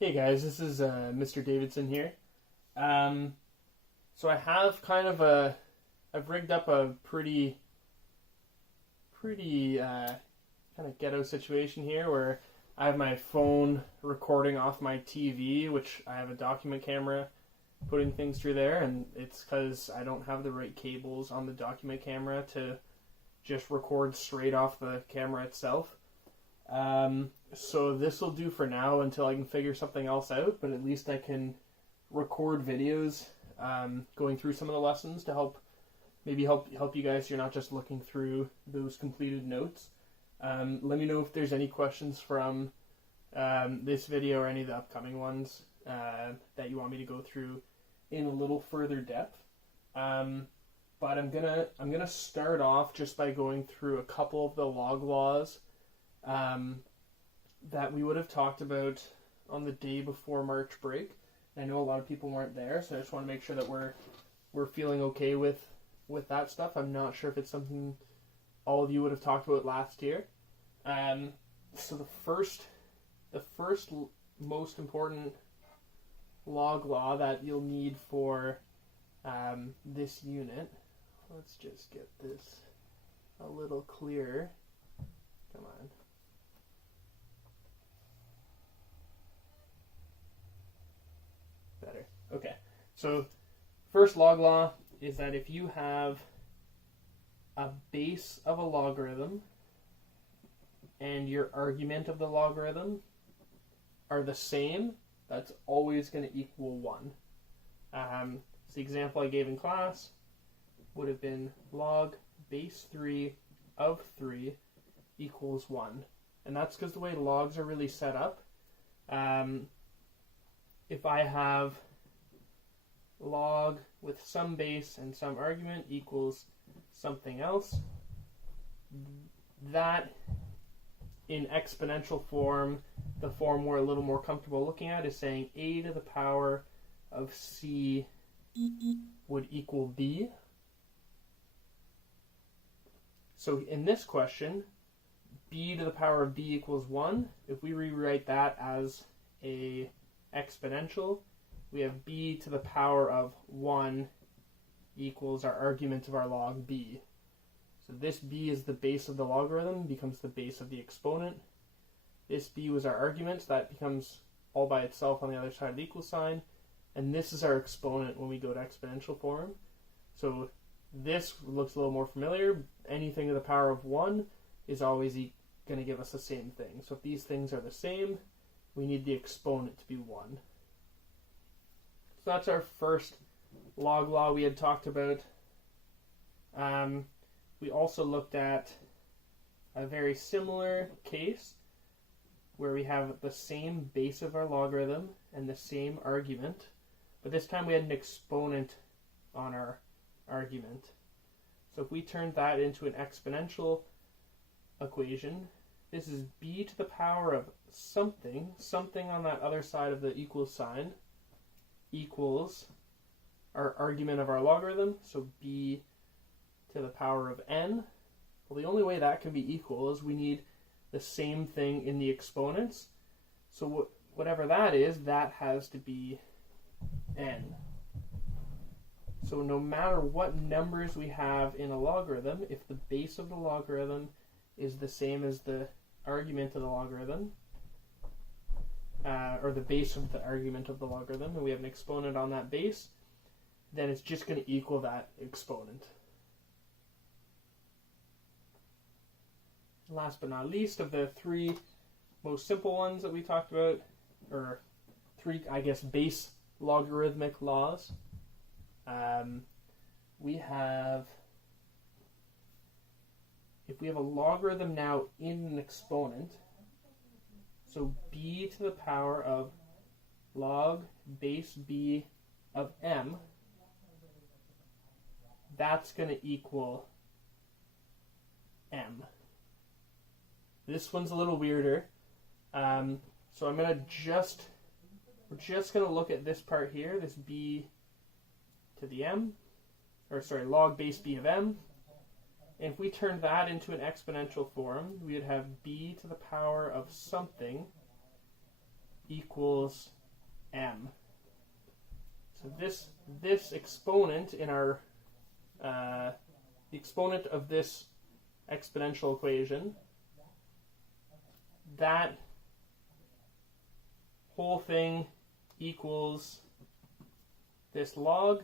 Hey guys, this is Mr. Davidson here. Um, so I have I've rigged up a pretty kind of ghetto situation here where I have my phone recording off my TV, which I have a document camera putting things through there, and it's because I don't have the right cables on the document camera to just record straight off the camera itself. So this will do for now until I can figure something else out, but at least I can record videos going through some of the lessons to help you guys so you're not just looking through those completed notes. Let me know if there's any questions from this video or any of the upcoming ones that you want me to go through in a little further depth. But I'm gonna start off just by going through a couple of the log laws that we would have talked about on the day before March break. I know a lot of people weren't there, so I just want to make sure that we're feeling okay with that stuff. I'm not sure if it's something all of you would have talked about last year. So the first most important log law that you'll need for this unit. Let's just get this a little clearer. Come on. Better. Okay. So first log law is that if you have a base of a logarithm and your argument of the logarithm are the same, that's always going to equal 1. So the example I gave in class would have been log base 3 of 3 equals 1. And that's because the way logs are really set up, if I have log with some base and some argument equals something else, that in exponential form, the form we're a little more comfortable looking at is saying a to the power of c would equal b. So in this question, b to the power of b equals 1. If we rewrite that as a exponential, we have b to the power of 1 equals our argument of our log b. So this b is the base of the logarithm, becomes the base of the exponent. This b was our argument, so that becomes all by itself on the other side of the equal sign. And this is our exponent when we go to exponential form. So this looks a little more familiar. Anything to the power of 1 is always going to give us the same thing. So if these things are the same, we need the exponent to be 1. So that's our first log law we had talked about. We also looked at a very similar case where we have the same base of our logarithm and the same argument, but this time we had an exponent on our argument. So if we turn that into an exponential equation, this is b to the power of something on that other side of the equal sign equals our argument of our logarithm, so b to the power of n. Well, the only way that can be equal is we need the same thing in the exponents. So whatever that is, that has to be n. So no matter what numbers we have in a logarithm, if the base of the logarithm is the same as the argument of the logarithm, or the base of the argument of the logarithm, and we have an exponent on that base, then it's just going to equal that exponent. Last but not least, of the three most simple ones that we talked about, or three, I guess, base logarithmic laws, we have, if we have a logarithm now in an exponent, so b to the power of log base b of m, that's going to equal m. This one's a little weirder. So I'm going to we're just going to look at this part here, this b to the m, or sorry, log base b of m. And if we turn that into an exponential form, we would have b to the power of something equals m. So this exponent in our the exponent of this exponential equation, that whole thing equals this log.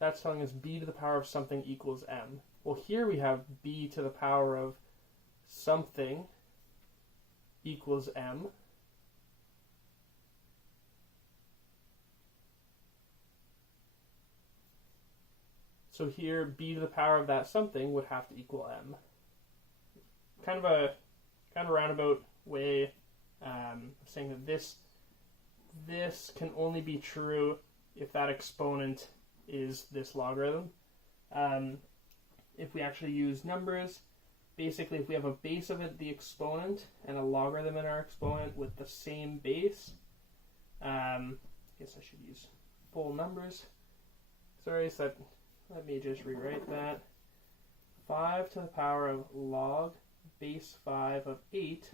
That's telling us b to the power of something equals m. Well, here we have b to the power of something equals m. So here, b to the power of that something would have to equal m. Kind of a roundabout way saying that this can only be true if that exponent is this logarithm. If we actually use numbers, basically if we have a base of it, the exponent, and a logarithm in our exponent with the same base, I guess I should use full numbers. Sorry, so let me just rewrite that. 5 to the power of log base 5 of 8,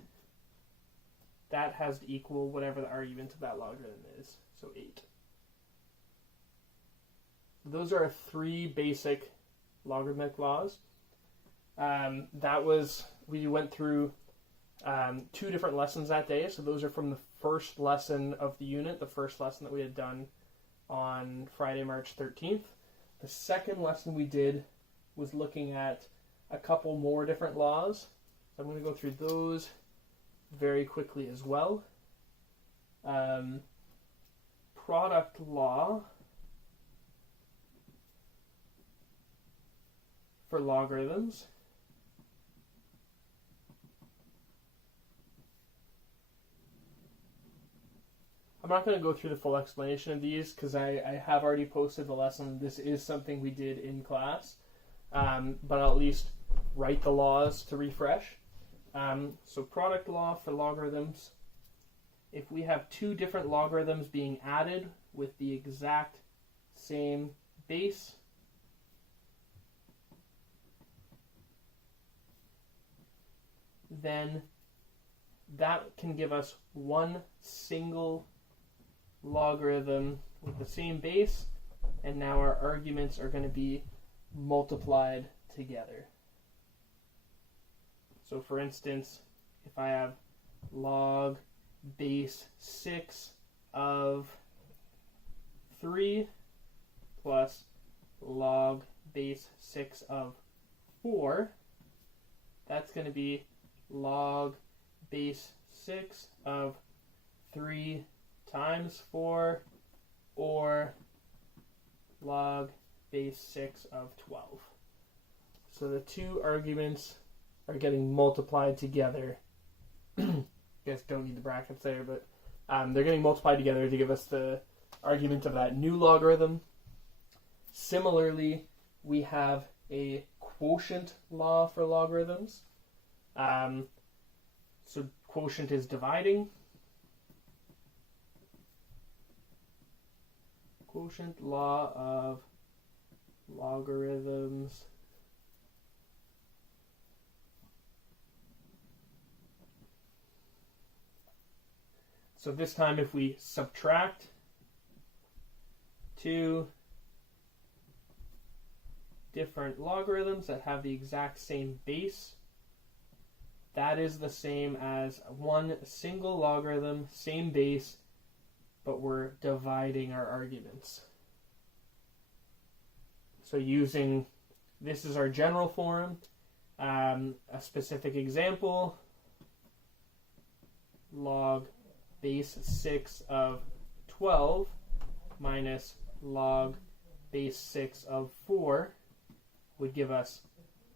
that has to equal whatever the argument of that logarithm is, so 8. Those are 3 basic logarithmic laws. We went through 2 different lessons that day, so those are from the first lesson of the unit, the first lesson that we had done on Friday, March 13th. The second lesson we did was looking at a couple more different laws. So I'm going to go through those very quickly as well. Product law for logarithms. I'm not going to go through the full explanation of these because I have already posted the lesson. This is something we did in class, but I'll at least write the laws to refresh. So product law for logarithms. If we have 2 different logarithms being added with the exact same base, then that can give us one single logarithm with the same base, and now our arguments are going to be multiplied together. So for instance, if I have log base 6 of 3 plus log base 6 of 4, that's going to be log base 6 of 3 times 4, or log base 6 of 12. So the 2 arguments are getting multiplied together. You guys don't need the brackets there, but they're getting multiplied together to give us the argument of that new logarithm. Similarly, we have a quotient law for logarithms. So quotient is dividing. Quotient law of logarithms. So this time if we subtract 2 different logarithms that have the exact same base, that is the same as one single logarithm, same base, but we're dividing our arguments. So using, this is our general form, a specific example, log base 6 of 12 minus log base 6 of 4 would give us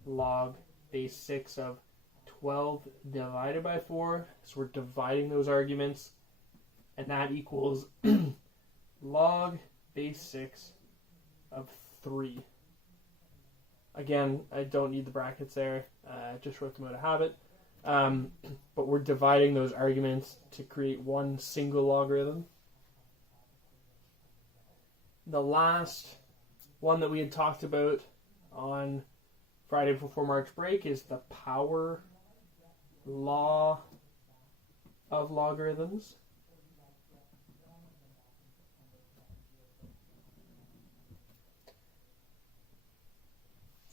log base 6 of 12 divided by 4. So we're dividing those arguments, and that equals log base 6 of 3. Again, I don't need the brackets there. I just wrote them out of habit. But we're dividing those arguments to create one single logarithm. The last one that we had talked about on Friday before March break is the power law of logarithms.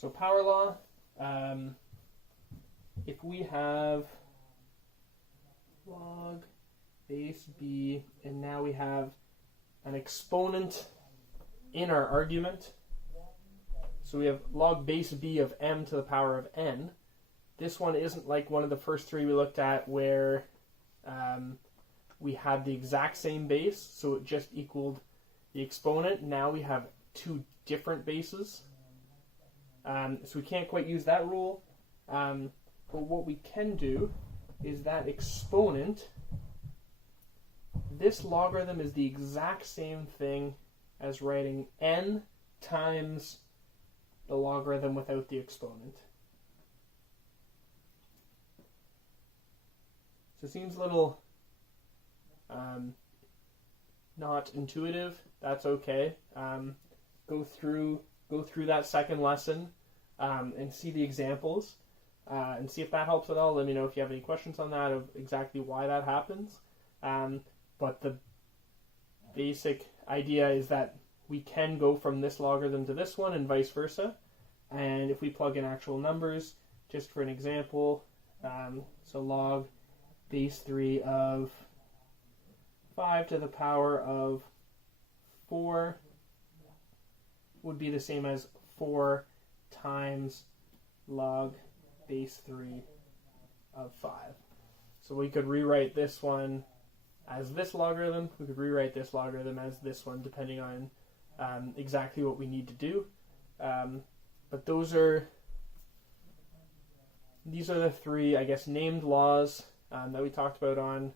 So power law, if we have log base b, and now we have an exponent in our argument, so we have log base b of m to the power of n. This one isn't like one of the first three we looked at where we had the exact same base, so it just equaled the exponent. Now we have two different bases. So we can't quite use that rule. But what we can do is that exponent, this logarithm is the exact same thing as writing n times the logarithm without the exponent. So it seems a little not intuitive. That's okay. Go through that second lesson and see the examples and see if that helps at all. Let me know if you have any questions on that of exactly why that happens. But the basic idea is that we can go from this logarithm to this one and vice versa. And if we plug in actual numbers, just for an example, so log base 3 of 5 to the power of 4 would be the same as 4 times log base 3 of 5. So we could rewrite this one as this logarithm. We could rewrite this logarithm as this one, depending on exactly what we need to do. But these are the three, I guess, named laws that we talked about on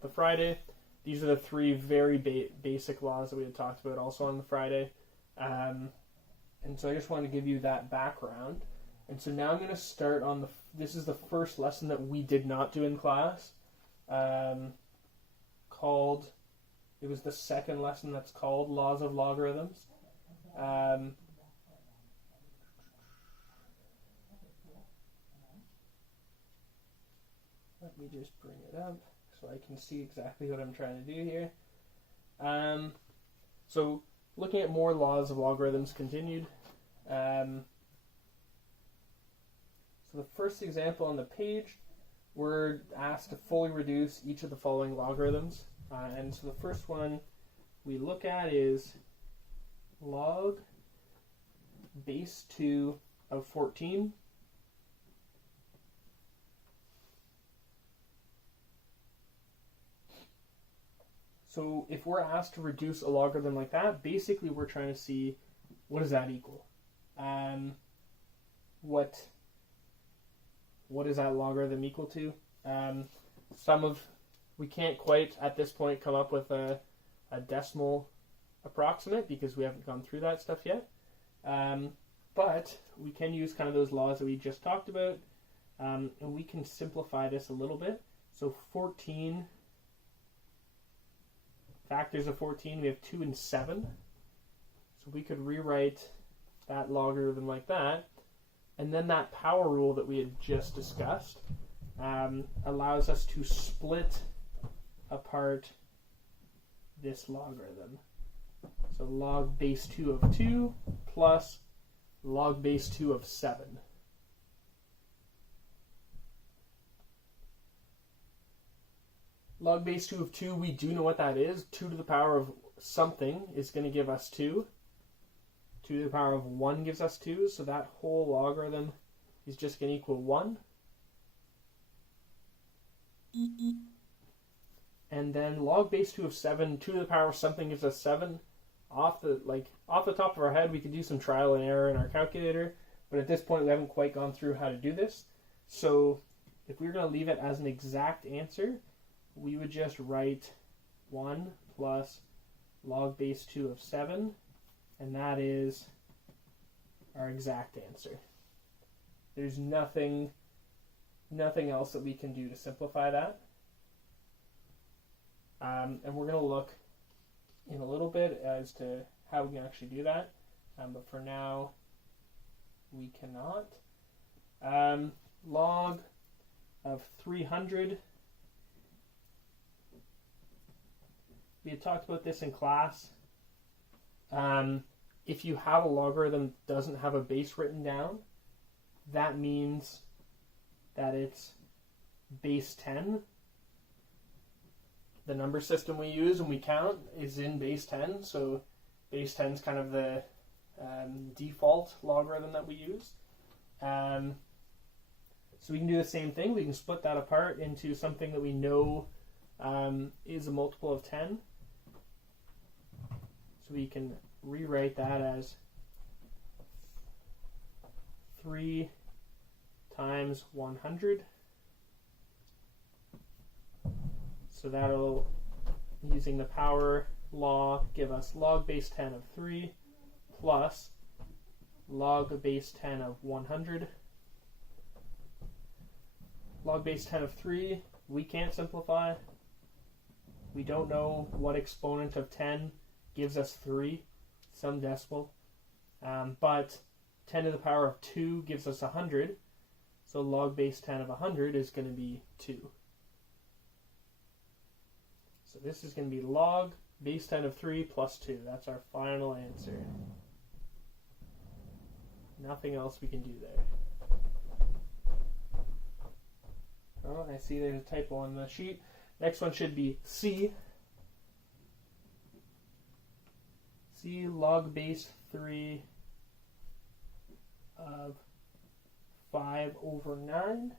the Friday. These are the three very basic laws that we had talked about also on the Friday. And so I just wanted to give you that background. And so now I'm going to start on this is the first lesson that we did not do in class, it was the second lesson that's called Laws of Logarithms. Let me just bring it up so I can see exactly what I'm trying to do here. So looking at more laws of logarithms continued. So the first example on the page, we're asked to fully reduce each of the following logarithms. And so the first one we look at is log base 2 of 14. So if we're asked to reduce a logarithm like that, basically we're trying to see what does that equal. What is that logarithm equal to? We can't quite at this point come up with a decimal approximate because we haven't gone through that stuff yet. But we can use kind of those laws that we just talked about, and we can simplify this a little bit. So 14 factors of 14, we have 2 and 7. So we could rewrite that logarithm like that. And then that power rule that we had just discussed allows us to split apart this logarithm. So log base 2 of 2 plus log base 2 of 7. Log base 2 of 2, we do know what that is. 2 to the power of something is going to give us 2. 2 to the power of 1 gives us 2, so that whole logarithm is just going to equal 1. And then log base 2 of 7, 2 to the power of something gives us 7. Off the top of our head, we could do some trial and error in our calculator, but at this point we haven't quite gone through how to do this. So if we were going to leave it as an exact answer, we would just write 1 plus log base 2 of 7, and that is our exact answer. There's nothing else that we can do to simplify that. And we're going to look in a little bit as to how we can actually do that. But for now, we cannot. Log of 300. We had talked about this in class. if you have a logarithm that doesn't have a base written down, that means that it's base 10. The number system we use when we count is in base 10, so base 10 is kind of the default logarithm that we use. So we can do the same thing. We can split that apart into something that we know is a multiple of 10. So we can rewrite that as 3 times 100. So that'll, using the power law, give us log base 10 of 3 plus log base 10 of 100. Log base 10 of 3, we can't simplify. We don't know what exponent of 10 gives us 3, some decimal. But 10 to the power of 2 gives us 100. So log base 10 of 100 is going to be 2. So this is going to be log base 10 of 3 plus 2. That's our final answer. Nothing else we can do there. Oh, I see there's a typo on the sheet. Next one should be C. C log base 3 of 5 over 9.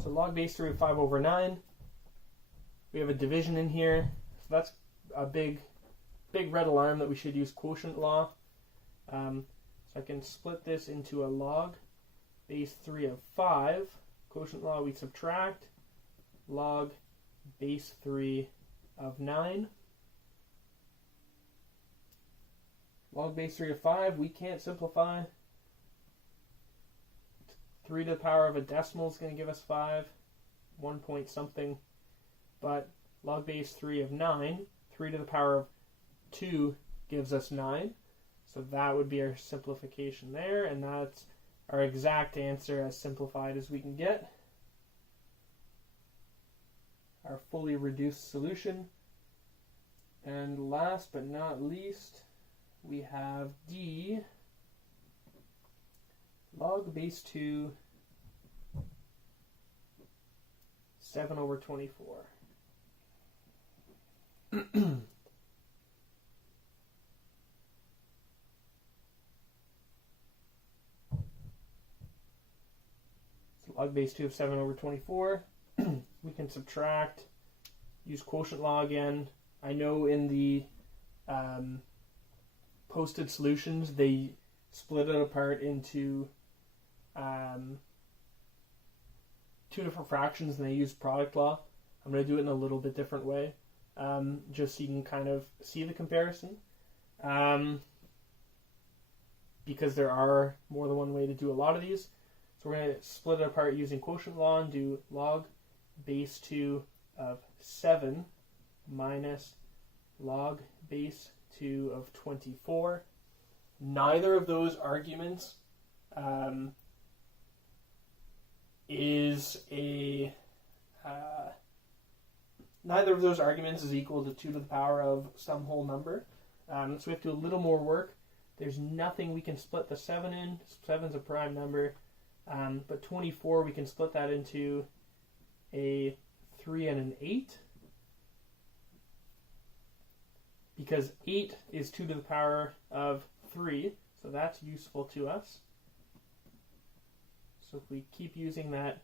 So log base 3 of 5 over 9. We have a division in here. So that's a big red alarm that we should use quotient law. So I can split this into a log base 3 of 5. Quotient law, we subtract log base 3 of 9. Log base 3 of 5, we can't simplify. 3 to the power of a decimal is going to give us 5, 1 point something. But log base 3 of 9, 3 to the power of 2 gives us 9. So that would be our simplification there, and that's our exact answer as simplified as we can get. Our fully reduced solution. And last but not least, we have D, log base 2, 7 over 24. Log base 2 of 7 over 24. We can subtract, use quotient law again. I know in the posted solutions they split it apart into 2 different fractions and they use product law. I'm going to do it in a little bit different way, just so you can kind of see the comparison. Because there are more than one way to do a lot of these. So we're going to split it apart using quotient law and do log base 2 of 7 minus log base 2 of 24. Neither of those arguments is equal to 2 to the power of some whole number. So we have to do a little more work. There's nothing we can split the 7 in. 7's a prime number. But 24, we can split that into a 3 and an 8. Because 8 is 2 to the power of 3, so that's useful to us. So if we keep using that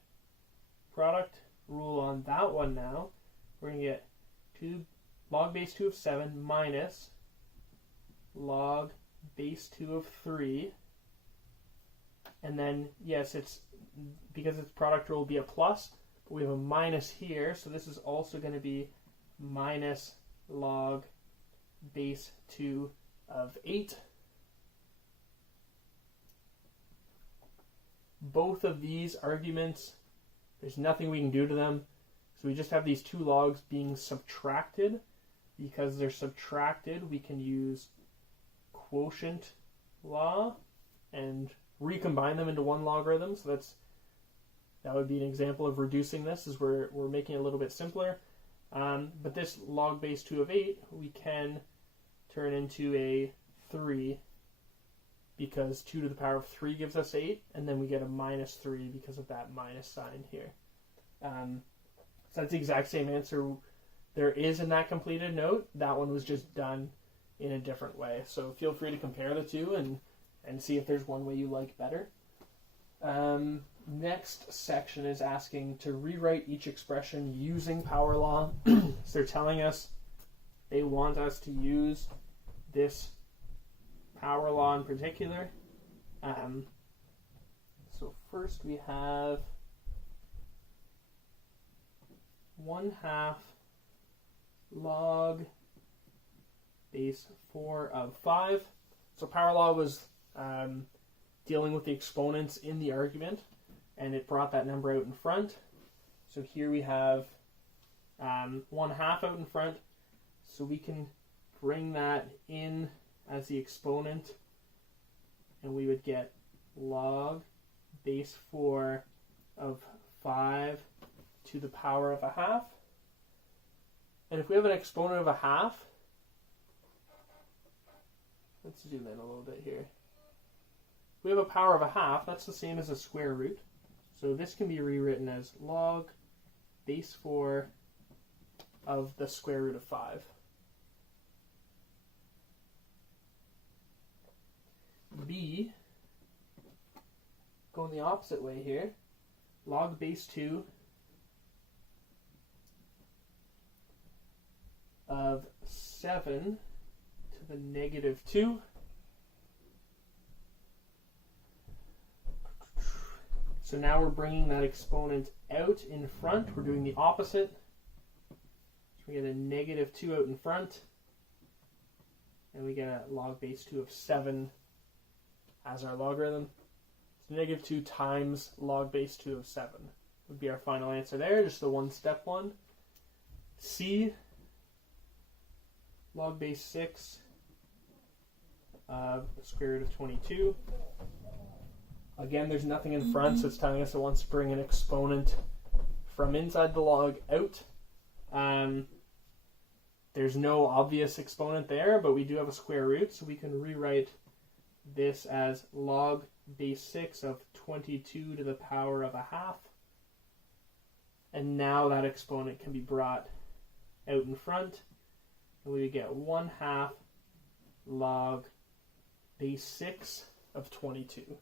product rule on that one now, we're going to get log base 2 of 7 minus log base 2 of 3. And then, yes, it's because its product rule will be a plus, but we have a minus here, so this is also going to be minus log base 2 of 8. Both of these arguments, there's nothing we can do to them, so we just have these two logs being subtracted. Because they're subtracted, we can use quotient law and recombine them into one logarithm. So that would be an example of reducing this, is we're making it a little bit simpler. But this log base 2 of 8, we can turn into a 3 because 2 to the power of 3 gives us 8, and then we get a minus 3 because of that minus sign here. So that's the exact same answer there is in that completed note. That one was just done in a different way. So feel free to compare the two and see if there's one way you like better. Next section is asking to rewrite each expression using power law. So they're telling us they want us to use this power law in particular. So first we have 1/2 log base 4 of 5. So power law was dealing with the exponents in the argument, and it brought that number out in front. So here we have 1/2 out in front, so we can bring that in as the exponent, and we would get log base 4 of 5 to the power of 1/2. And if we have an exponent of 1/2, let's zoom in a little bit here. We have a power of 1/2, that's the same as a square root. So this can be rewritten as log base 4 of the square root of 5. B, going the opposite way here, log base 2 of 7 to the negative 2. So now we're bringing that exponent out in front. We're doing the opposite. So we get a negative 2 out in front, and we get a log base 2 of 7 as our logarithm. So negative 2 times log base 2 of 7 would be our final answer there, just the one-step one. C, log base 6 of the square root of 22. Again, there's nothing in front, so it's telling us it wants to bring an exponent from inside the log out. There's no obvious exponent there, but we do have a square root, so we can rewrite this as log base 6 of 22 to the power of 1/2. And now that exponent can be brought out in front, and we get 1/2 log base 6 of 22.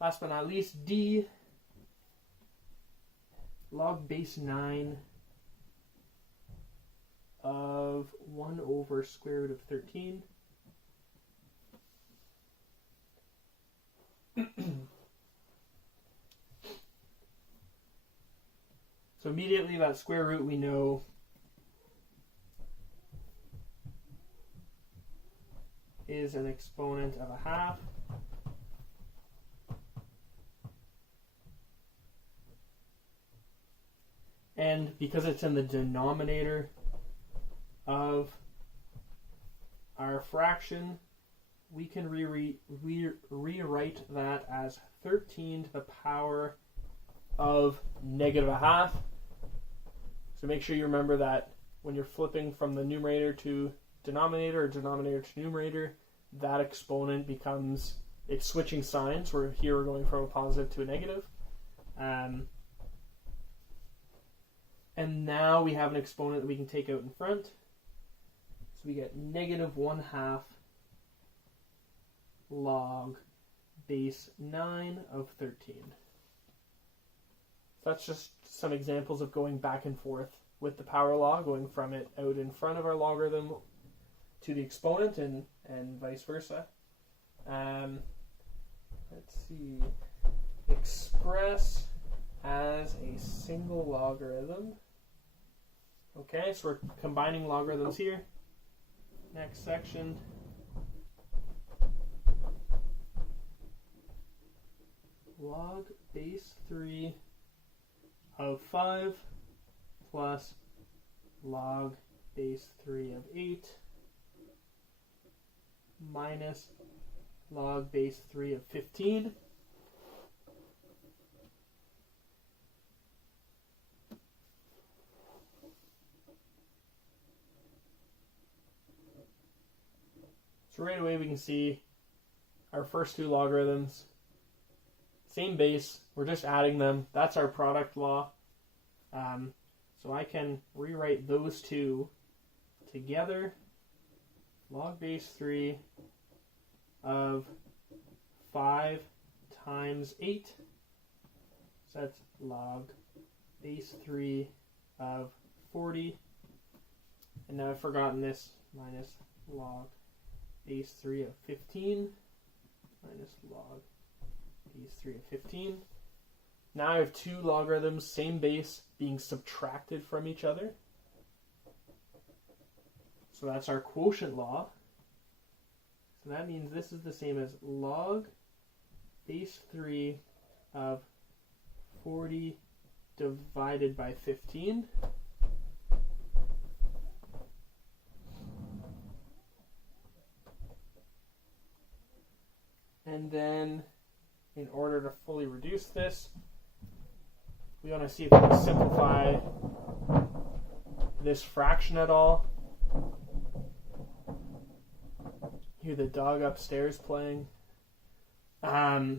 Last but not least, D, log base 9 of 1 over square root of 13. So immediately that square root we know is an exponent of 1/2. And because it's in the denominator of our fraction, we can rewrite that as 13 to the power of negative 1/2. So make sure you remember that when you're flipping from the numerator to denominator or denominator to numerator, that exponent becomes, it's switching signs, where here we're going from a positive to a negative. And now we have an exponent that we can take out in front. So we get negative 1/2 log base 9 of 13. So that's just some examples of going back and forth with the power law, going from it out in front of our logarithm to the exponent and vice versa. Let's see. Express as a single logarithm. Okay, so we're combining logarithms here. Next section. Log base 3 of 5 plus log base 3 of 8 minus log base 3 of 15. So right away we can see our first two logarithms, same base, we're just adding them. That's our product law. So I can rewrite those two together. Log base 3 of 5 times 8. So that's log base 3 of 40. And now I've forgotten this, minus log base 3 of 15 minus log base 3 of 15. Now I have two logarithms, same base, being subtracted from each other. So that's our quotient law. So that means this is the same as log base 3 of 40 divided by 15. And then, in order to fully reduce this, we want to see if we can simplify this fraction at all. Hear the dog upstairs playing. So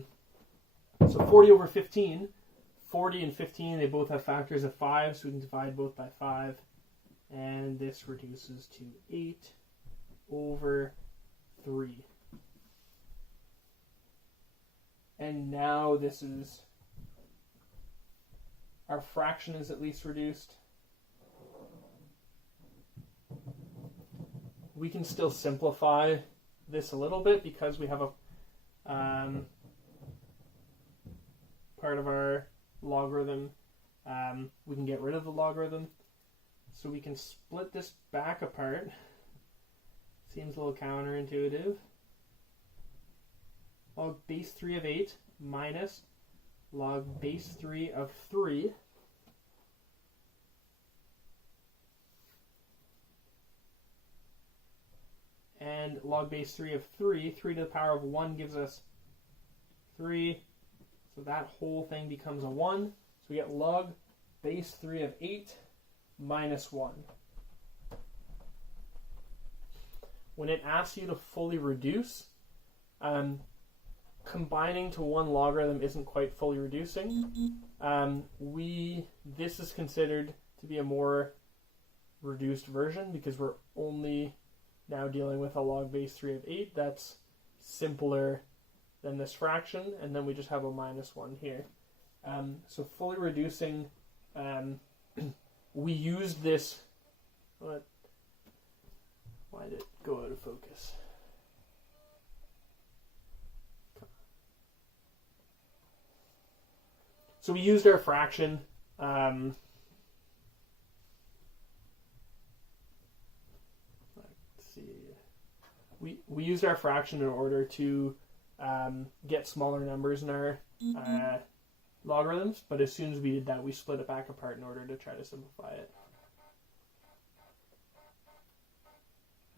40 over 15. 40 and 15, they both have factors of 5, so we can divide both by 5. And this reduces to 8 over 3. And now this is, our fraction is at least reduced. We can still simplify this a little bit because we have a part of our logarithm. We can get rid of the logarithm. So we can split this back apart. Seems a little counterintuitive. Log base 3 of 8 minus log base 3 of 3. And log base 3 of 3, 3 to the power of 1 gives us 3. So that whole thing becomes a 1. So we get log base 3 of 8 minus 1. When it asks you to fully reduce, combining to one logarithm isn't quite fully reducing. This is considered to be a more reduced version because we're only now dealing with a log base 3 of 8. That's simpler than this fraction, and then we just have a minus 1 here. So fully reducing, we used this. Why did it go out of focus? So we used our fraction. Let's see. We used our fraction in order to get smaller numbers in our logarithms, but as soon as we did that, we split it back apart in order to try to simplify it.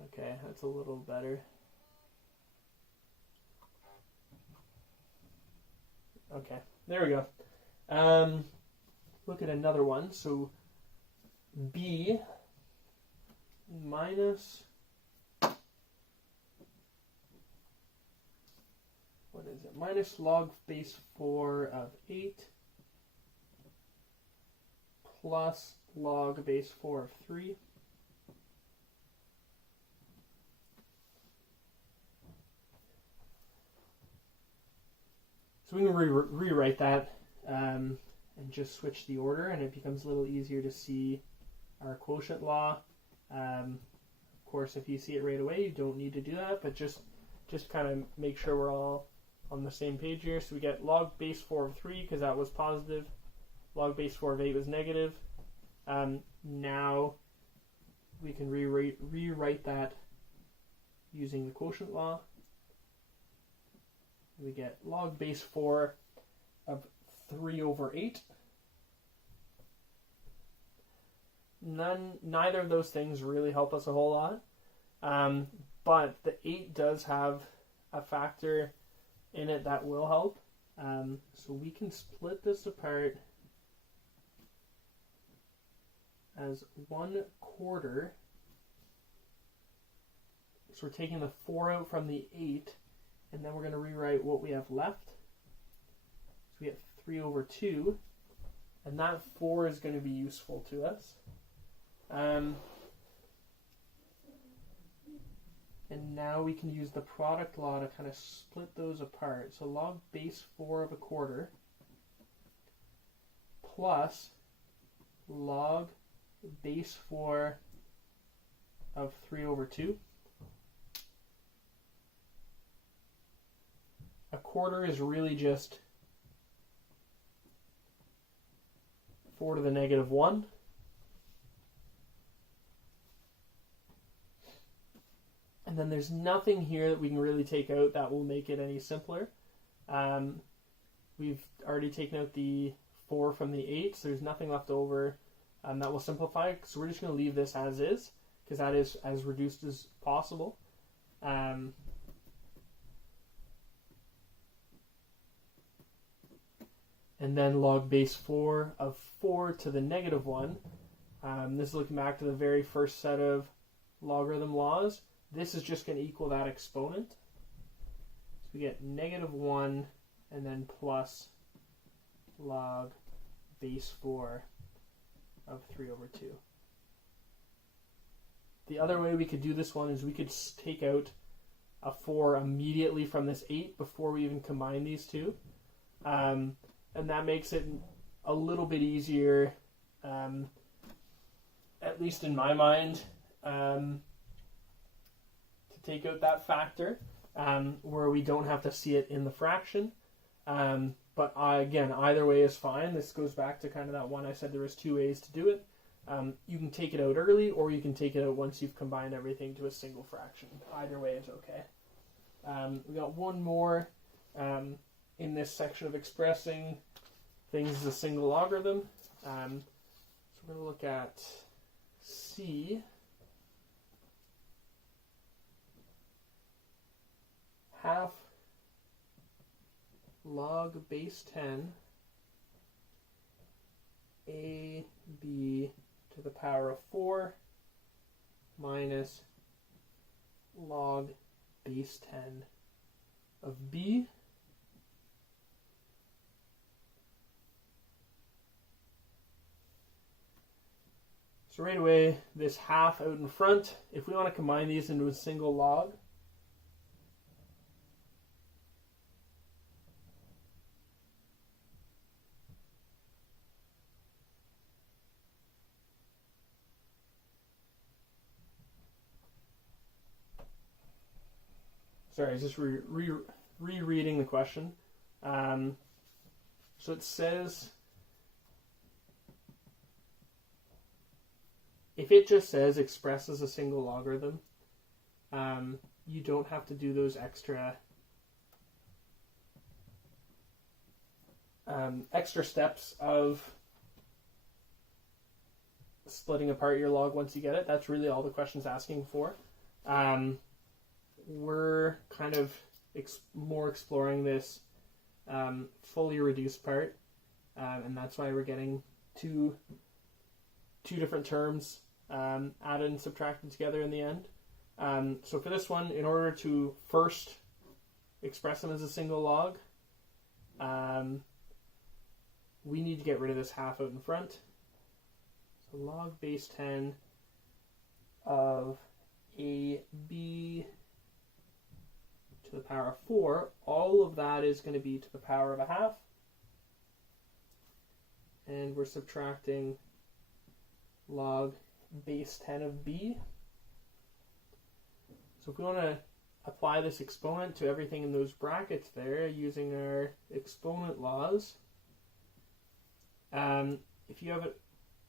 Okay, that's a little better. Okay, there we go. Look at another one. So b minus, what is it? Minus log base 4 of 8 plus log base 4 of 3. So we can rewrite that and just switch the order, and it becomes a little easier to see our quotient law. Of course, if you see it right away, you don't need to do that, but just kind of make sure we're all on the same page here. So we get log base 4 of 3 because that was positive. Log base 4 of 8 was negative. Now we can rewrite that using the quotient law. We get log base 4 of 3 over 8. Neither of those things really help us a whole lot. But the 8 does have a factor in it that will help. So we can split this apart as 1/4 So we're taking the 4 out from the 8, and then we're going to rewrite what we have left. So we get 3 over 2, and that 4 is going to be useful to us. And now we can use the product law to kind of split those apart. So log base 4 of a quarter plus log base 4 of 3 over 2. A quarter is really just 4 to the negative 1. And then there's nothing here that we can really take out that will make it any simpler. We've already taken out the 4 from the 8, so there's nothing left over that will simplify. So we're just going to leave this as is, because that is as reduced as possible. And then log base 4 of 4 to the negative 1. This is looking back to the very first set of logarithm laws. This is just going to equal that exponent. So we get negative 1 and then plus log base 4 of 3 over 2. The other way we could do this one is we could take out a 4 immediately from this 8 before we even combine these two. And that makes it a little bit easier, at least in my mind, take out that factor where we don't have to see it in the fraction. But again, either way is fine. This goes back to kind of that one I said there was 2 ways to do it. You can take it out early, or you can take it out once you've combined everything to a single fraction. Either way is okay. We got one more in this section of expressing things as a single logarithm. So we're going to look at C. Half log base 10 a b to the power of 4 minus log base 10 of b. So right away, this half out in front, if we want to combine these into a single log, sorry, I was just rereading the question. So it says, if it just says express as a single logarithm, you don't have to do those extra steps of splitting apart your log once you get it. That's really all the question's asking for. We're kind of more exploring this fully reduced part, and that's why we're getting two different terms added and subtracted together in the end. So for this one, in order to first express them as a single log, we need to get rid of this half out in front. So log base 10 of AB to the power of 4, all of that is going to be to the power of a half. And we're subtracting log base 10 of b. So if we want to apply this exponent to everything in those brackets there using our exponent laws, if you have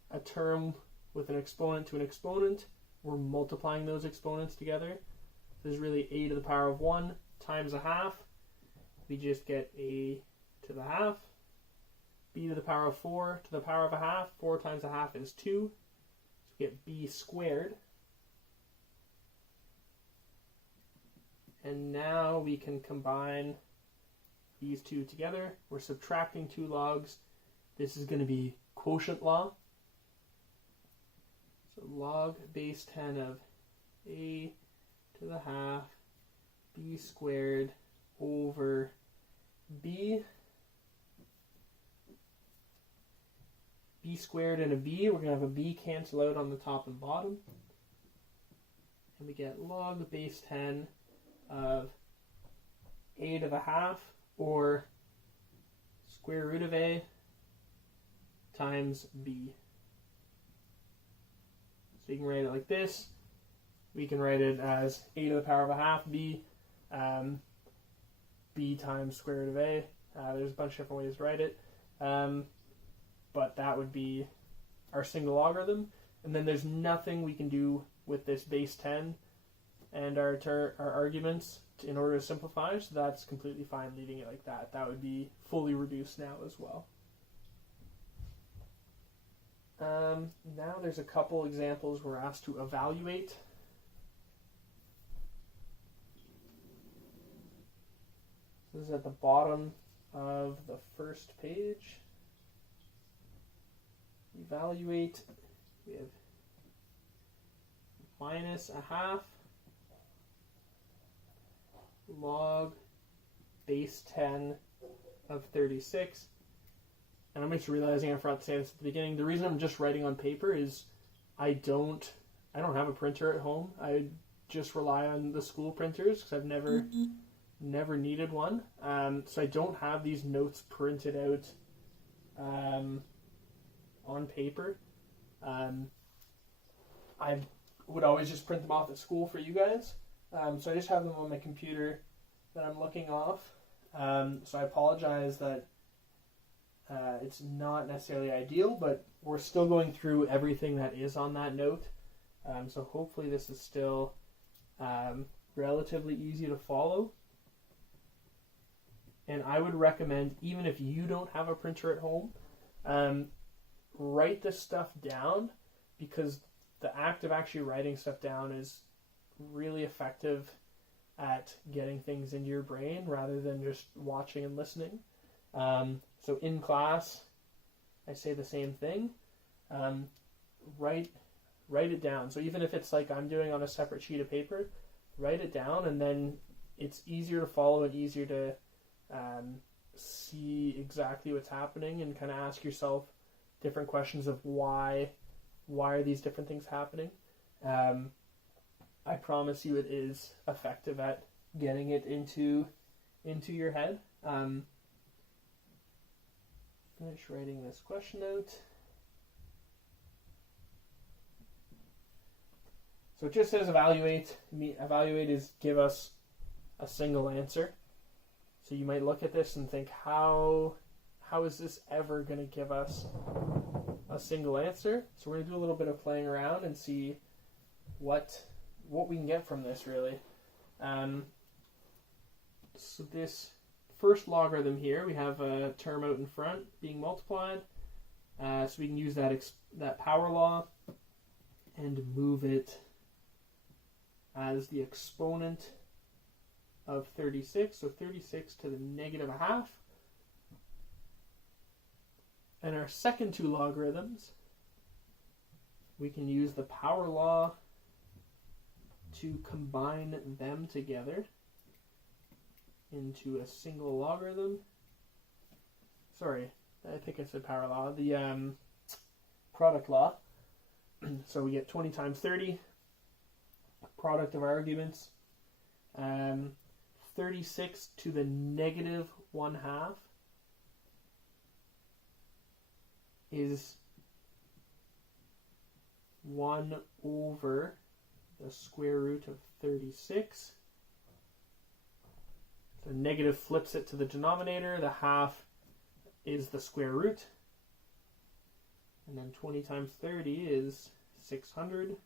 a term with an exponent to an exponent, we're multiplying those exponents together. This is really a to the power of 1 times a half. We just get a to the half. B to the power of 4 to the power of a half. 4 times a half is 2. So we get b squared. And now we can combine these two together. We're subtracting 2 logs. This is going to be quotient law. So log base 10 of a to the half b squared over b. B squared and a b, we're going to have a b cancel out on the top and bottom. And we get log base 10 of a to the half, or square root of a times b. So you can write it like this. We can write it as a to the power of a half b, b times square root of a. There's a bunch of different ways to write it. But that would be our single logarithm. And then there's nothing we can do with this base 10 and our arguments in order to simplify, so that's completely fine leaving it like that. That would be fully reduced now as well. Now there's a couple examples we're asked to evaluate. This is at the bottom of the first page. Evaluate, we have minus a half log base 10 of 36. And I'm just realizing I forgot to say this at the beginning. The reason I'm just writing on paper is I don't have a printer at home. I just rely on the school printers because I've never needed one. So I don't have these notes printed out on paper. I would always just print them off at school for you guys. So I just have them on my computer that I'm looking off. So I apologize that it's not necessarily ideal, but we're still going through everything that is on that note. So hopefully this is still relatively easy to follow. And I would recommend, even if you don't have a printer at home, write this stuff down, because the act of actually writing stuff down is really effective at getting things into your brain rather than just watching and listening. So in class, I say the same thing. Write it down. So even if it's like I'm doing on a separate sheet of paper, write it down, and then it's easier to follow and easier to see exactly what's happening and kind of ask yourself different questions of why are these different things happening. I promise you it is effective at getting it into your head. Finish writing this question out. So it just says evaluate. Evaluate is give us a single answer. So you might look at this and think, how is this ever going to give us a single answer? So we're going to do a little bit of playing around and see what we can get from this, really. So this first logarithm here, we have a term out in front being multiplied. So we can use that power law and move it as the exponent of 36. So 36 to the negative a half. And our second two logarithms, we can use the power law to combine them together into a single logarithm. Sorry, I think I said power law. The product law. So we get 20 times 30, product of arguments. 36 to the negative 1/2 is 1 over the square root of 36. So negative flips it to the denominator. The half is the square root. And then 20 times 30 is 600.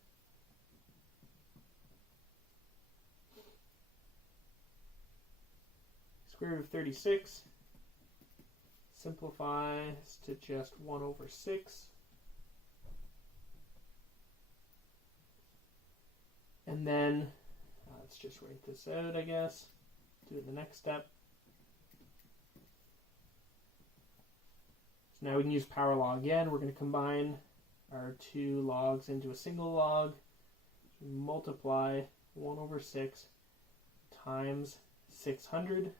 Square root of 36 simplifies to just 1 over 6. And then, let's just write this out, I guess. Do the next step. So now we can use power law again. We're going to combine our two logs into a single log. Multiply 1 over 6 times 600.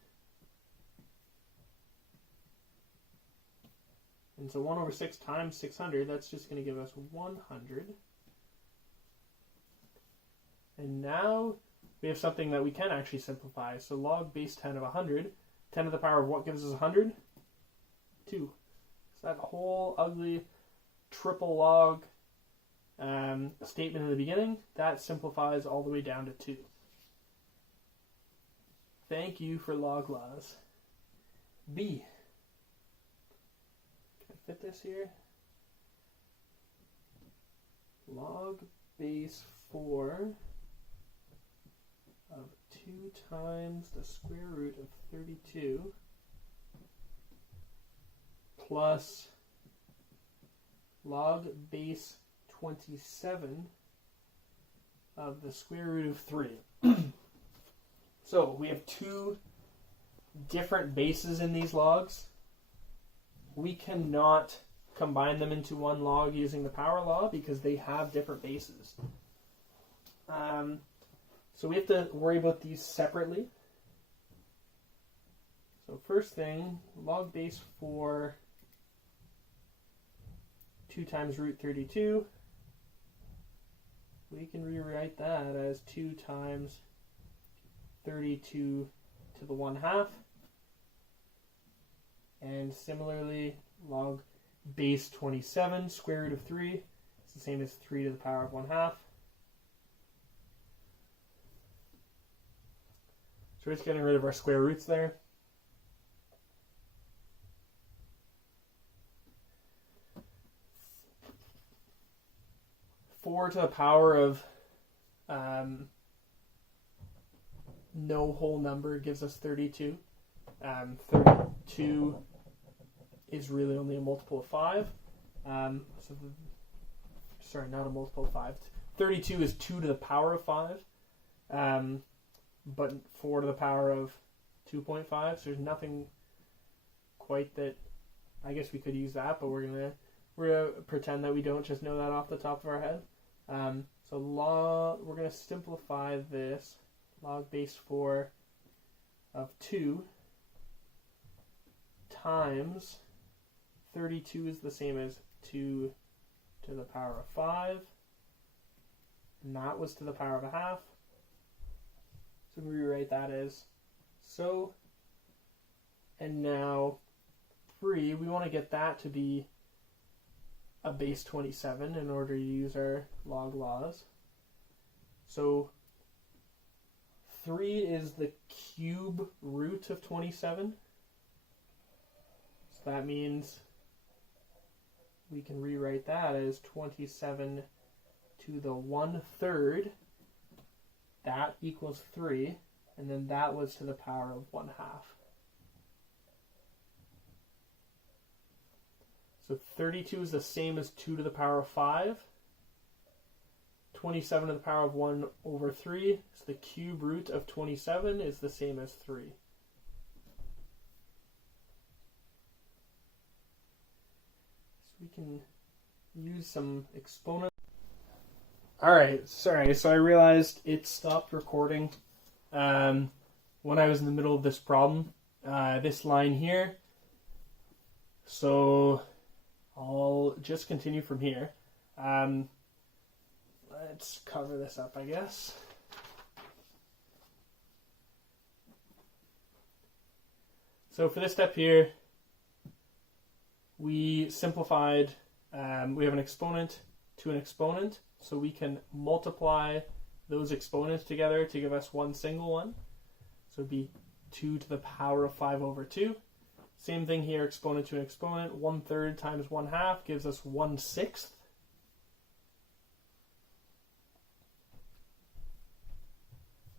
And so 1 over 6 times 600, that's just going to give us 100. And now we have something that we can actually simplify. So log base 10 of 100. 10 to the power of what gives us 100? 2. So that whole ugly triple log statement in the beginning, that simplifies all the way down to 2. Thank you for log laws. B. Can I fit this here? Log base 4 of 2 times the square root of 32 plus log base 27 of the square root of 3. So we have two different bases in these logs. We cannot combine them into one log using the power law because they have different bases. So we have to worry about these separately. So first thing, log base 4, 2 times root 32. We can rewrite that as 2 times 32 to the 1/2. And similarly, log base 27, square root of 3, is the same as 3 to the power of 1/2. So we're just getting rid of our square roots there. Four to the power of no whole number gives us 32. 32 is really only a multiple of 5. Sorry, not a multiple of 5. 32 is 2 to the power of 5. But 4 to the power of 2.5, so there's nothing quite that, I guess we could use that, but we're gonna pretend that we don't just know that off the top of our head. So we're gonna simplify this. Log base 4 of 2 times 32 is the same as 2 to the power of 5, and that was to the power of 1/2. So we rewrite that as so. And now 3, we want to get that to be a base 27 in order to use our log laws. So 3 is the cube root of 27. So that means we can rewrite that as 27 to the 1/3. That equals 3, and then that was to the power of 1/2. So 32 is the same as 2 to the power of 5. 27 to the power of 1 over 3. So the cube root of 27 is the same as 3. So we can use some exponent. Alright, sorry, so I realized it stopped recording when I was in the middle of this problem, this line here. So I'll just continue from here. Let's cover this up, I guess. So for this step here, we simplified, we have an exponent to an exponent. So we can multiply those exponents together to give us one single one. So it would be 2 to the power of 5 over 2. Same thing here, exponent to an exponent. 1/3 times 1/2 gives us 1/6.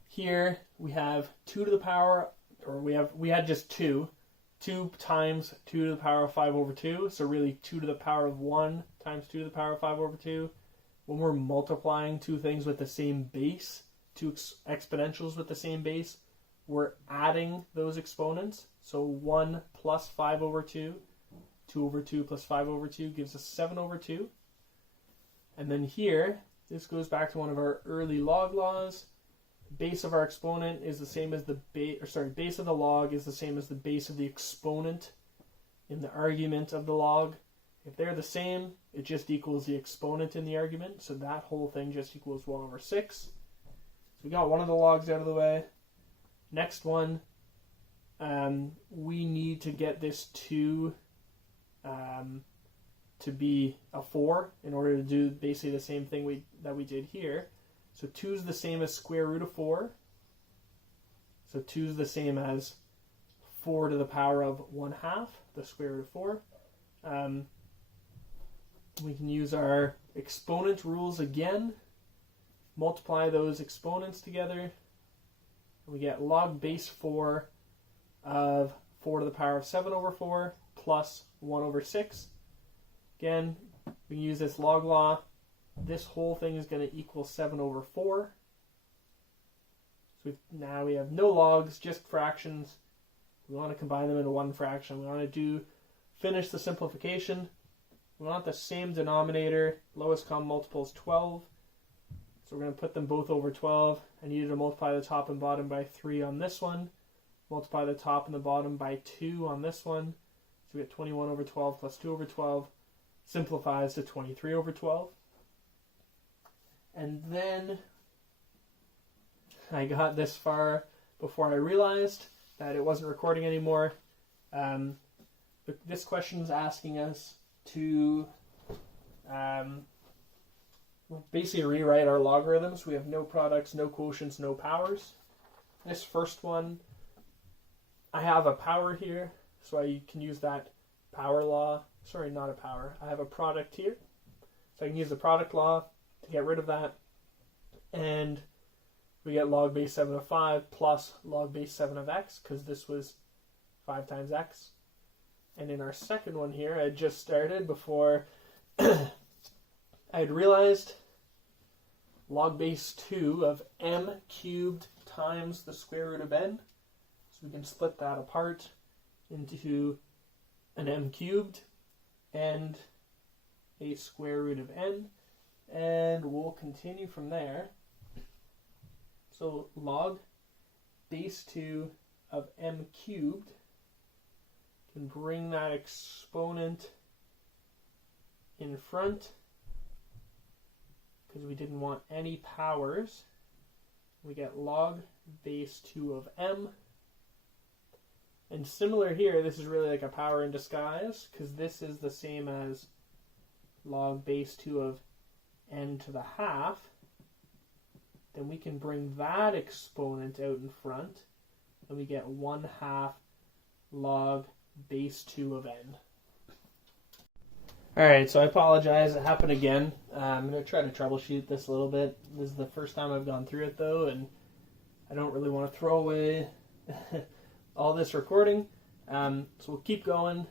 Here we have 2 to the power, or we had just 2. 2 times 2 to the power of 5 over 2. So really 2 to the power of 1 times 2 to the power of 5 over 2. When we're multiplying two things with the same base, two exponentials with the same base, we're adding those exponents. So 1 plus 5 over 2, 2 over 2 plus 5 over 2 gives us 7 over 2. And then here, this goes back to one of our early log laws. base of our exponent is the same as the base of the log is the same as the base of the exponent in the argument of the log. If they're the same, it just equals the exponent in the argument, so that whole thing just equals 1 over 6. So we got one of the logs out of the way. Next one, we need to get this 2 to be a 4 in order to do basically the same thing that we did here. So 2 is the same as square root of 4. So 2 is the same as 4 to the power of 1/2, the square root of 4. We can use our exponent rules again, multiply those exponents together, and we get log base 4 of 4 to the power of 7 over 4 plus 1 over 6. Again, we can use this log law. This whole thing is going to equal 7 over 4. So now we have no logs, just fractions. We want to combine them into one fraction. We want to finish the simplification. We want the same denominator. Lowest common multiple is 12. So we're going to put them both over 12. I needed to multiply the top and bottom by 3 on this one. Multiply the top and the bottom by 2 on this one. So we get 21 over 12 plus 2 over 12. Simplifies to 23 over 12. And then I got this far before I realized that it wasn't recording anymore. But this question is asking us to basically rewrite our logarithms. We have no products, no quotients, no powers. This first one, I have a power here, so I can use that power law. Sorry, not a power. I have a product here, so I can use the product law to get rid of that. And we get log base 7 of 5 plus log base 7 of x, because this was 5 times x. And in our second one here, I just started before I had realized log base 2 of m cubed times the square root of n. So we can split that apart into an m cubed and a square root of n. And we'll continue from there. So log base 2 of m cubed, can bring that exponent in front because we didn't want any powers. We get log base 2 of m. And similar here, this is really like a power in disguise because this is the same as log base 2 of n to the half. Then we can bring that exponent out in front and we get 1/2 log base 2 of n. Alright, so I apologize, it happened again. I'm going to try to troubleshoot this a little bit. This is the first time I've gone through it though, and I don't really want to throw away all this recording. So we'll keep going.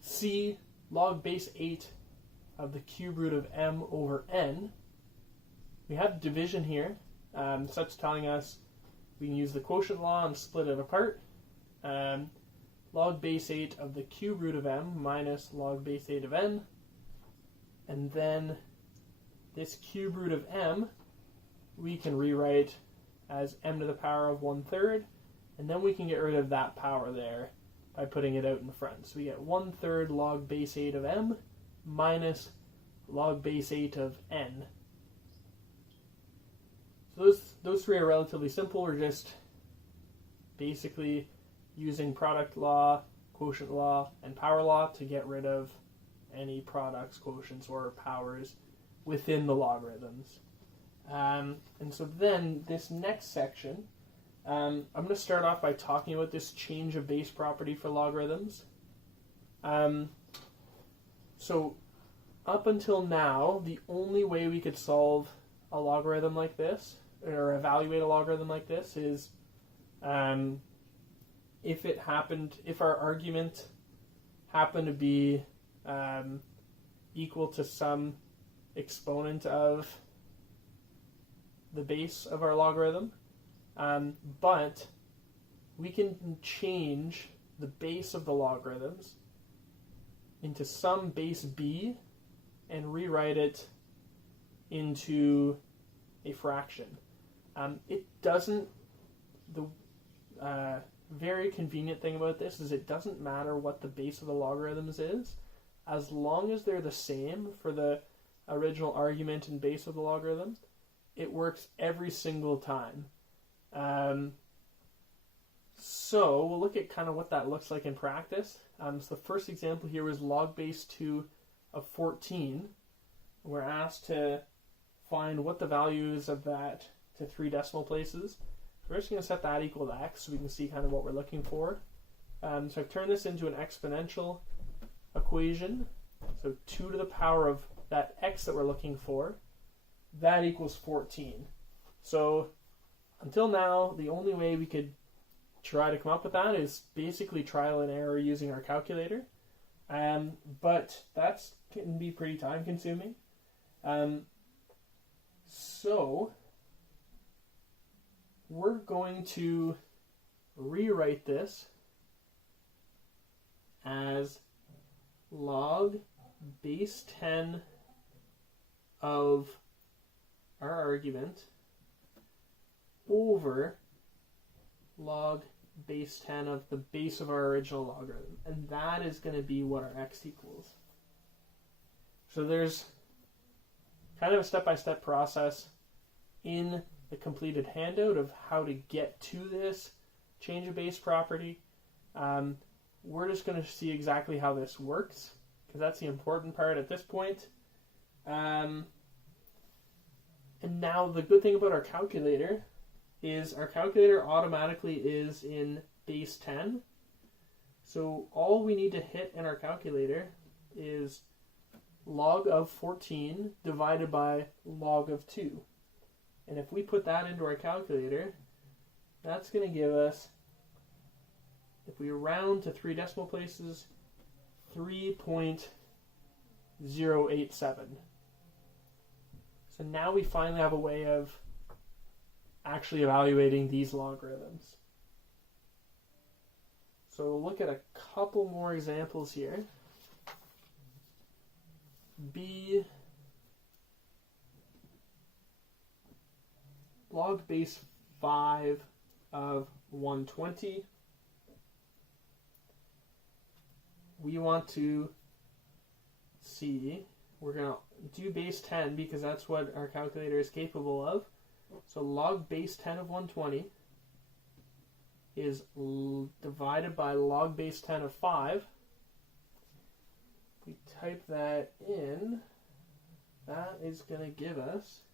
C log base 8 of the cube root of m over n. We have division here, so that's telling us we can use the quotient law and split it apart. Log base 8 of the cube root of m minus log base 8 of n. And then this cube root of m we can rewrite as m to the power of 1/3, and then we can get rid of that power there by putting it out in front. So we get 1/3 log base 8 of m minus log base 8 of n. So those three are relatively simple. We're just basically using product law, quotient law, and power law to get rid of any products, quotients, or powers within the logarithms. And so then this next section, I'm going to start off by talking about this change of base property for logarithms. So up until now, the only way we could solve a logarithm like this, or evaluate a logarithm like this, is if our argument happened to be equal to some exponent of the base of our logarithm, but we can change the base of the logarithms into some base b and rewrite it into a fraction. It doesn't, the very convenient thing about this is it doesn't matter what the base of the logarithms is, as long as they're the same for the original argument and base of the logarithm, it works every single time. So we'll look at kind of what that looks like in practice. So the first example here was log base 2 of 14. We're asked to find what the value is of that to 3 decimal places. We're just going to set that equal to x so we can see kind of what we're looking for. So I've turned this into an exponential equation. So 2 to the power of that x that we're looking for, that equals 14. So until now, the only way we could try to come up with that is basically trial and error using our calculator. But that can be pretty time consuming. So we're going to rewrite this as log base 10 of our argument over log base 10 of the base of our original logarithm. And that is going to be what our x equals. So there's kind of a step-by-step process in the completed handout of how to get to this change of base property. We're just going to see exactly how this works, because that's the important part at this point. And now the good thing about our calculator is our calculator automatically is in base 10. So all we need to hit in our calculator is log of 14 divided by log of 2. And if we put that into our calculator, that's going to give us, if we round to 3 decimal places, 3.087. So now we finally have a way of actually evaluating these logarithms. So we'll look at a couple more examples here. B log base 5 of 120. We want to see, we're going to do base 10 because that's what our calculator is capable of. So log base 10 of 120 is divided by log base 10 of 5. We type that in, that is going to give us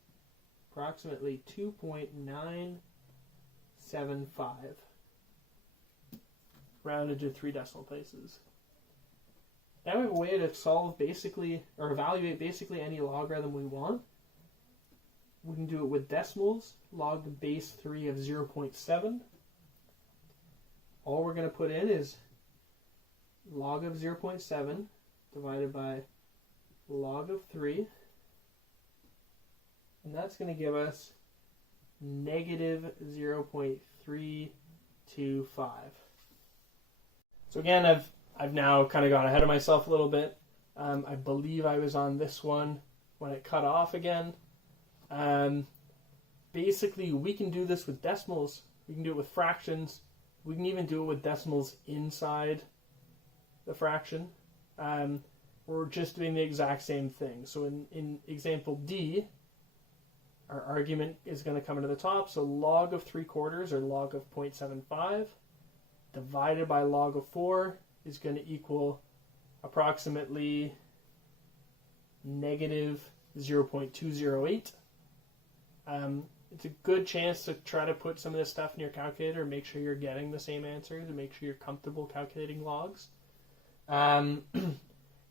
approximately 2.975, rounded to 3 decimal places. Now we have a way to solve basically, or evaluate basically any logarithm we want. We can do it with decimals, log base 3 of 0.7. All we're going to put in is log of 0.7 divided by log of 3. And that's going to give us negative 0.325. So again, I've now kind of gone ahead of myself a little bit. I believe I was on this one when it cut off again. Basically, we can do this with decimals. We can do it with fractions. We can even do it with decimals inside the fraction. We're just doing the exact same thing. So in example D, our argument is going to come into the top. So log of 3/4 or log of 0.75 divided by log of 4 is going to equal approximately negative 0.208. It's a good chance to try to put some of this stuff in your calculator and make sure you're getting the same answer, to make sure you're comfortable calculating logs.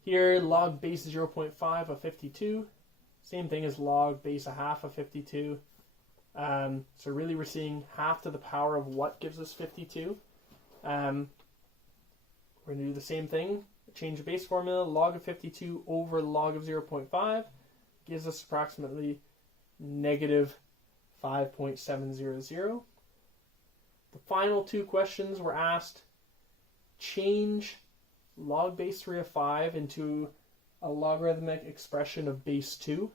Here, log base 0.5 of 52. Same thing as log base a half of 52. So really we're seeing half to the power of what gives us 52. We're going to do the same thing. Change the base formula. Log of 52 over log of 0.5 gives us approximately negative 5.700. The final 2 questions were asked, change log base 3 of 5 into a logarithmic expression of base 2.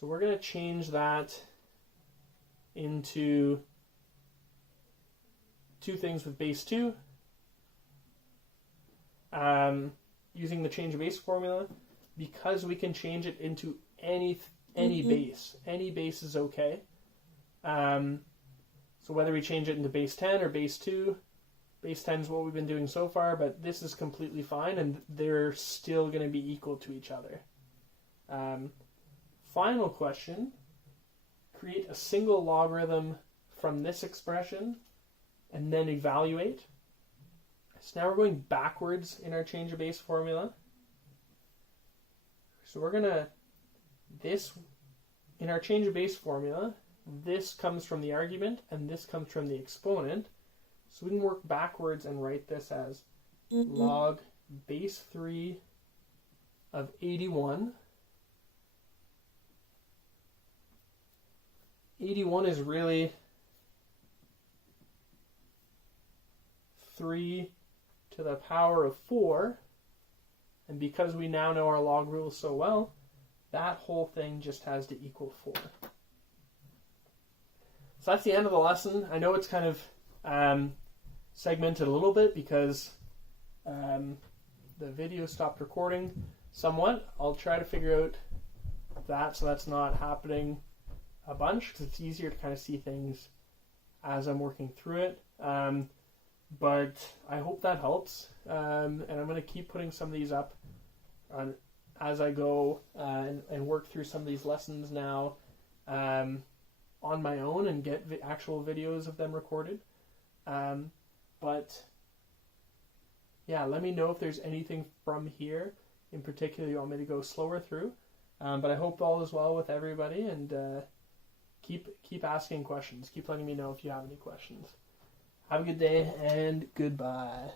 So we're going to change that into two things with base 2. Using the change of base formula, because we can change it into any base. Any base is okay. So whether we change it into base 10 or base 2, base 10 is what we've been doing so far, but this is completely fine, and they're still going to be equal to each other. Final question, create a single logarithm from this expression, and then evaluate. So now we're going backwards in our change of base formula. So we're going to, in our change of base formula, this comes from the argument, and this comes from the exponent. So we can work backwards and write this as log base 3 of 81. 81 is really 3 to the power of 4. And because we now know our log rules so well, that whole thing just has to equal 4. So that's the end of the lesson. I know it's kind of segmented a little bit because the video stopped recording somewhat. I'll try to figure out that so that's not happening a bunch, because it's easier to kind of see things as I'm working through it. But I hope that helps. And I'm going to keep putting some of these up as I go and work through some of these lessons now on my own and get actual videos of them recorded. But yeah, let me know if there's anything from here in particular you want me to go slower through. But I hope all is well with everybody, and keep asking questions. Keep letting me know if you have any questions. Have a good day, and goodbye.